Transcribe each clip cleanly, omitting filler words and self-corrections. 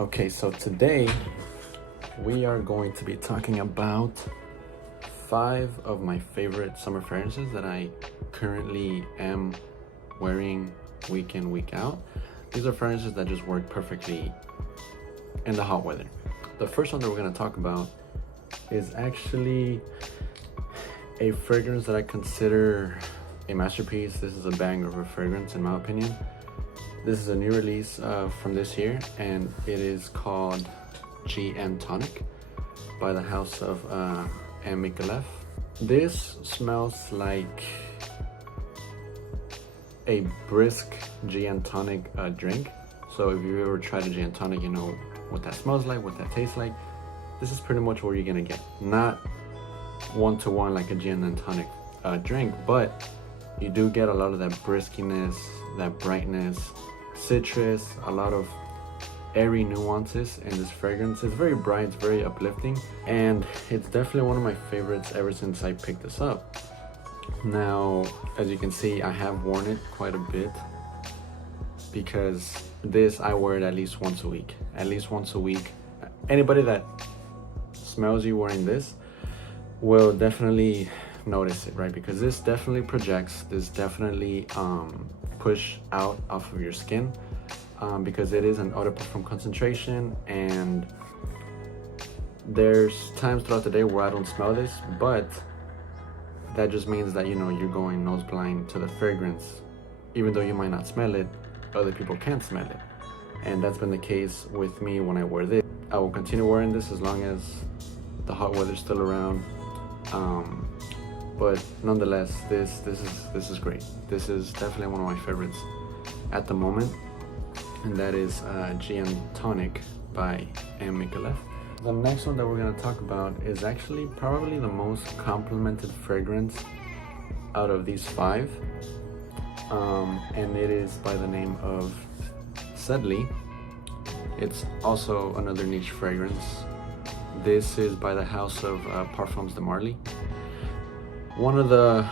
Okay, so today we are going to be talking about 5 of my favorite summer fragrances that I currently am wearing week in, week out. These are fragrances that just work perfectly in the hot weather. The first one that we're going to talk about is actually a fragrance that I consider a masterpiece. This is a banger of a fragrance in my opinion. This is a new release from this year, and it is called GN Tonic by the house of M. Micallef. This smells like a brisk GN Tonic drink. So if you ever tried a GN Tonic, you know what that smells like, what that tastes like. This is pretty much what you're gonna get. Not one-to-one like a GN Tonic drink, but you do get a lot of that briskiness, that brightness, citrus, a lot of airy nuances in this fragrance. It's very bright, it's very uplifting, and it's definitely one of my favorites ever since I picked this up. Now, as you can see, I have worn it quite a bit because this, I wear it at least once a week. At least once a week. Anybody that smells you wearing this will definitely notice it, right? Because this definitely projects, this definitely push out off of your skin, because it is an eau de parfum concentration, and there's times throughout the day where I don't smell this, but that just means that, you know, you're going nose blind to the fragrance. Even though you might not smell it, other people can smell it, and that's been the case with me when I wear this. I will continue wearing this as long as the hot weather's still around, but nonetheless, this is great. This is definitely one of my favorites at the moment, and that is GN Tonic by M. Micallef. The next one that we're going to talk about is actually probably the most complimented fragrance out of these 5, and it is by the name of Sedley. It's also another niche fragrance. This is by the house of Parfums de Marly. One of the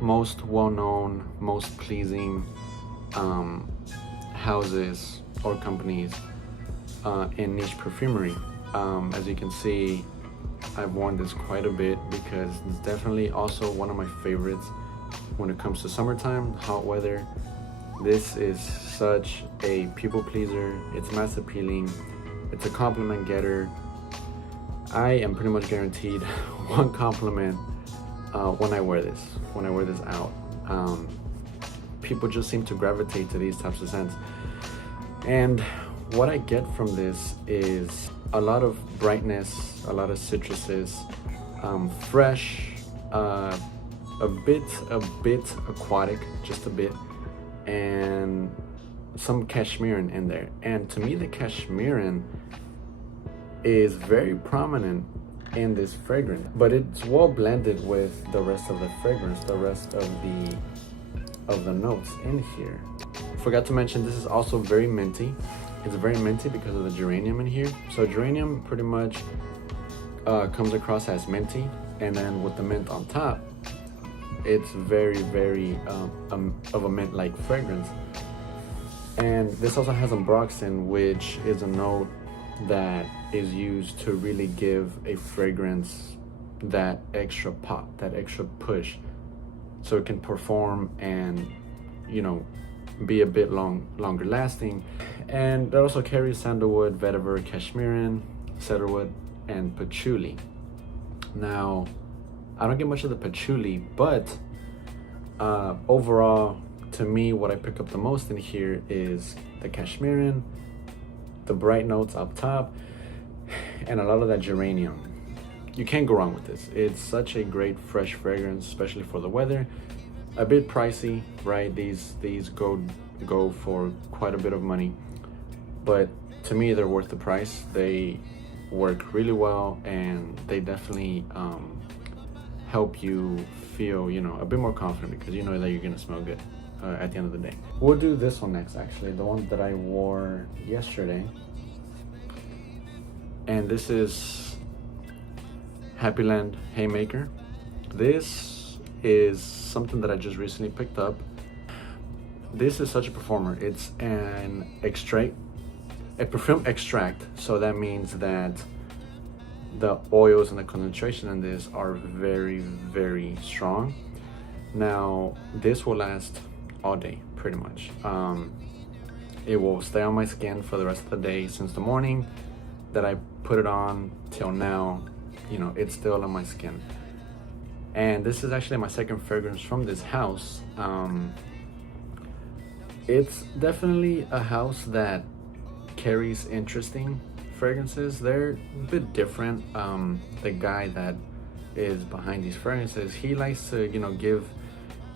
most well-known, most pleasing houses or companies in niche perfumery. As you can see, I've worn this quite a bit because it's definitely also one of my favorites when it comes to summertime, hot weather. This is such a people pleaser. It's mass appealing. It's a compliment getter. I am pretty much guaranteed one compliment when I wear this out. People just seem to gravitate to these types of scents, and what I get from this is a lot of brightness, a lot of citruses, fresh, a bit aquatic, just a bit, and some cashmeran in there. And to me, the cashmeran is very prominent in this fragrance, but it's well blended with the rest of the fragrance, the rest of the notes in here. Forgot to mention, this is also very minty. It's very minty because of the geranium in here. So geranium pretty much comes across as minty, and then with the mint on top, it's very of a mint-like fragrance. And this also has ambroxan, which is a note that is used to really give a fragrance that extra pop, that extra push, so it can perform and, you know, be a bit longer lasting. And that also carries sandalwood, vetiver, cashmeran, cedarwood, and patchouli. Now, I don't get much of the patchouli, but overall, to me, what I pick up the most in here is the cashmeran, the bright notes up top, and a lot of that geranium. You can't go wrong with this. It's such a great fresh fragrance, especially for the weather. A bit pricey, right? These go for quite a bit of money, but to me, they're worth the price. They work really well, and they definitely help you feel, you know, a bit more confident because you know that you're gonna smell good at the end of the day. We'll do this one next, actually, the one that I wore yesterday, and this is Happyland Haymaker. This is something that I just recently picked up. This is such a performer. It's an extrait a perfume extract. So that means that the oils and the concentration in this are very, very strong. Now, this will last all day, pretty much. It will stay on my skin for the rest of the day. Since the morning that I put it on till now, you know, it's still on my skin. And this is actually my second fragrance from this house. It's definitely a house that carries interesting fragrances. They're a bit different. The guy that is behind these fragrances, he likes to, you know, give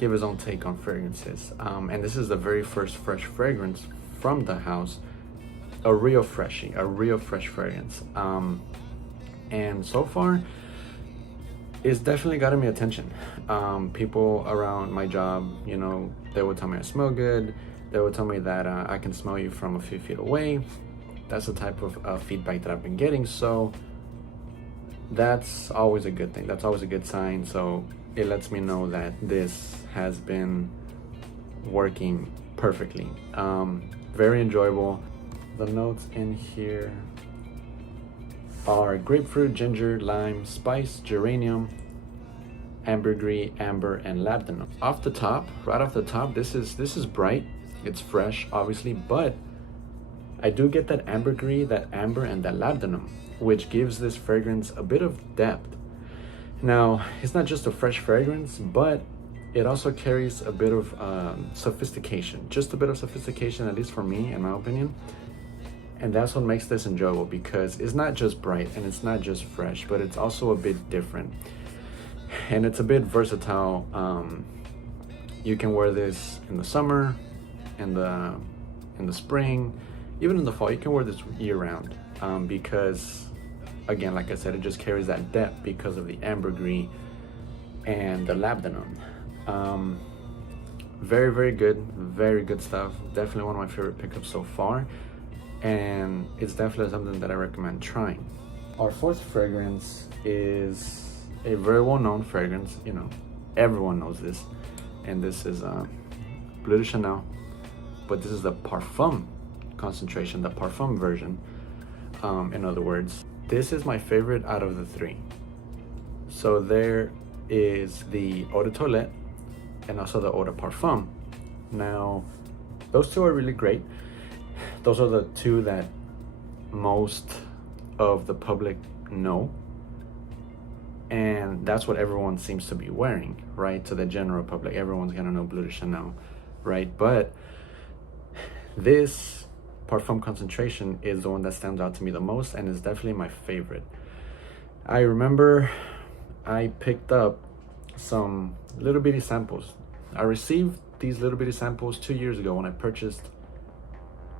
his own take on fragrances. And this is the very first fresh fragrance from the house, a real fresh fragrance. And so far, it's definitely gotten me attention. People around my job, you know, they would tell me I smell good. They would tell me that I can smell you from a few feet away. That's the type of feedback that I've been getting. So that's always a good thing. That's always a good sign. So it lets me know that this has been working perfectly. Very enjoyable. The notes in here are grapefruit, ginger, lime, spice, geranium, ambergris, amber, and labdanum. Right off the top, this is bright. It's fresh, obviously, but I do get that ambergris, that amber, and that labdanum, which gives this fragrance a bit of depth. Now, it's not just a fresh fragrance, but it also carries a bit of sophistication, just a bit of sophistication, at least for me, in my opinion. And that's what makes this enjoyable, because it's not just bright and it's not just fresh, but it's also a bit different. And it's a bit versatile. You can wear this in the summer, in the spring, even in the fall. You can wear this year round, because again, like I said, it just carries that depth because of the ambergris and the labdanum. Very, very good stuff. Definitely one of my favorite pickups so far, and it's definitely something that I recommend trying. Our fourth fragrance is a very well-known fragrance. You know, everyone knows this, and this is Bleu de Chanel, but this is the parfum concentration, the parfum version. In other words, this is my favorite out of the three. So there is the eau de toilette and also the eau de parfum. Now, those two are really great. Those are the two that most of the public know, and that's what everyone seems to be wearing, right? To the general public, everyone's gonna know Bleu de Chanel, right? But this parfum concentration is the one that stands out to me the most, and is definitely my favorite. I remember I picked up some little bitty samples. I received these little bitty samples 2 years ago when I purchased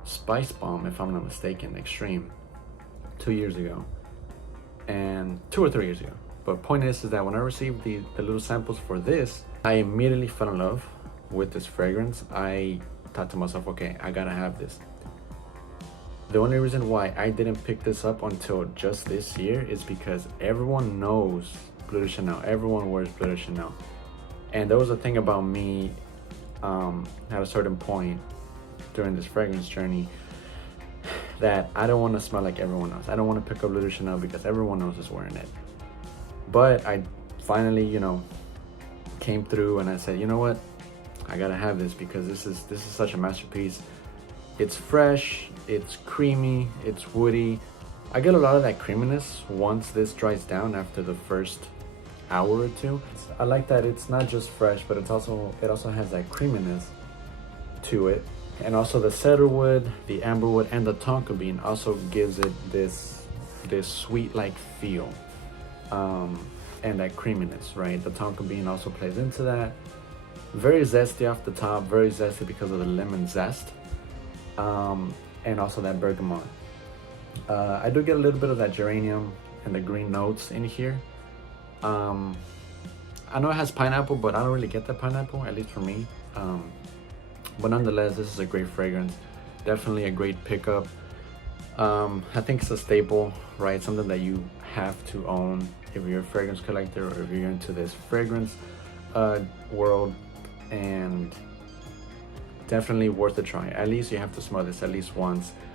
Spice Bomb, if I'm not mistaken, Extreme, 2 years ago, and 2 or 3 years ago. But point is that when I received the little samples for this, I immediately fell in love with this fragrance. I thought to myself, okay, I gotta have this. The only reason why I didn't pick this up until just this year is because everyone knows Bleu de Chanel. Everyone wears Bleu de Chanel. And there was a thing about me at a certain point during this fragrance journey that I don't want to smell like everyone else. I don't want to pick up Bleu de Chanel because everyone else is wearing it. But I finally, you know, came through and I said, you know what? I gotta have this because this is such a masterpiece. It's fresh, it's creamy, it's woody. I get a lot of that creaminess once this dries down after the first hour or two. I like that it's not just fresh, but it also has that creaminess to it. And also the cedarwood, the amberwood, and the tonka bean also gives it this sweet-like feel, and that creaminess, right? The tonka bean also plays into that. Very zesty off the top, very zesty because of the lemon zest, and also that bergamot. I do get a little bit of that geranium and the green notes in here. I know it has pineapple, but I don't really get that pineapple, at least for me. But nonetheless, this is a great fragrance. Definitely a great pickup. I think it's a staple, right? Something that you have to own if you're a fragrance collector or if you're into this fragrance world, and definitely worth a try. At least you have to smell this at least once.